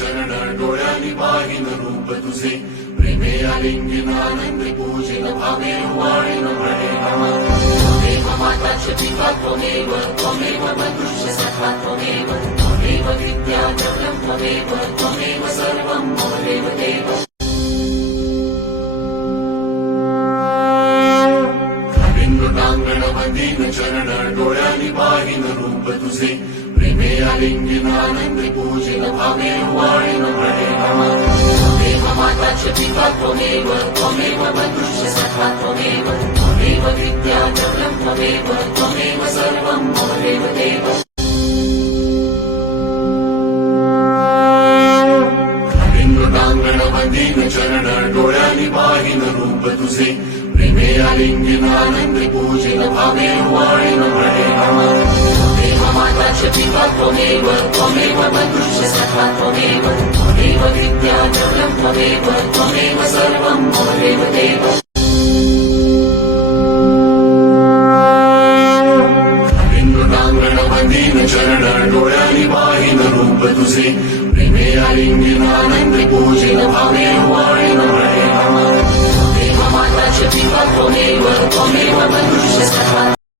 चरण डोळ्यांनी पाहिन रूप तुझे प्रेमे आलिंगनानंद पूजिन भावे वाळीन म्हणे नमः त्वमेव माता च पिता त्वमेव बन्धुश्च सखा त्वमेव विद्या द्रव्यं त्वमेव सर्वं मम देव वंदीन चरण डोळ्यांनी पाहिन रूप तुझे प्रेमे आलिंगनानंद पूजिन भावे वाळीन म्हणे नमः त्वमेव माता च पिता त्वमेव बन्धुश्च सखा त्वमेव विद्या द्रव्यं त्वमेव सर्वं मम देव वंदीन चरण डोळ्यांनी पाहिन रूप तुझे प्रेमे आलिंगनानंद पूजिन भावे वाळीन म्हणे नमः त्वमेव माता च पिता त्वमेव बन्धुश्च सखा त्वमेव विद्या द्रव्यं त्वमेव सर्वं मम देव वंदीन चरण डोळ्यांनी पाहिन रूप तुझे प्रेमे आलिंगनानंद पूजिन भावे वाळीन म्हणे नमः त्वमेव माता च पिता त्वमेव बन्धुश्च सखा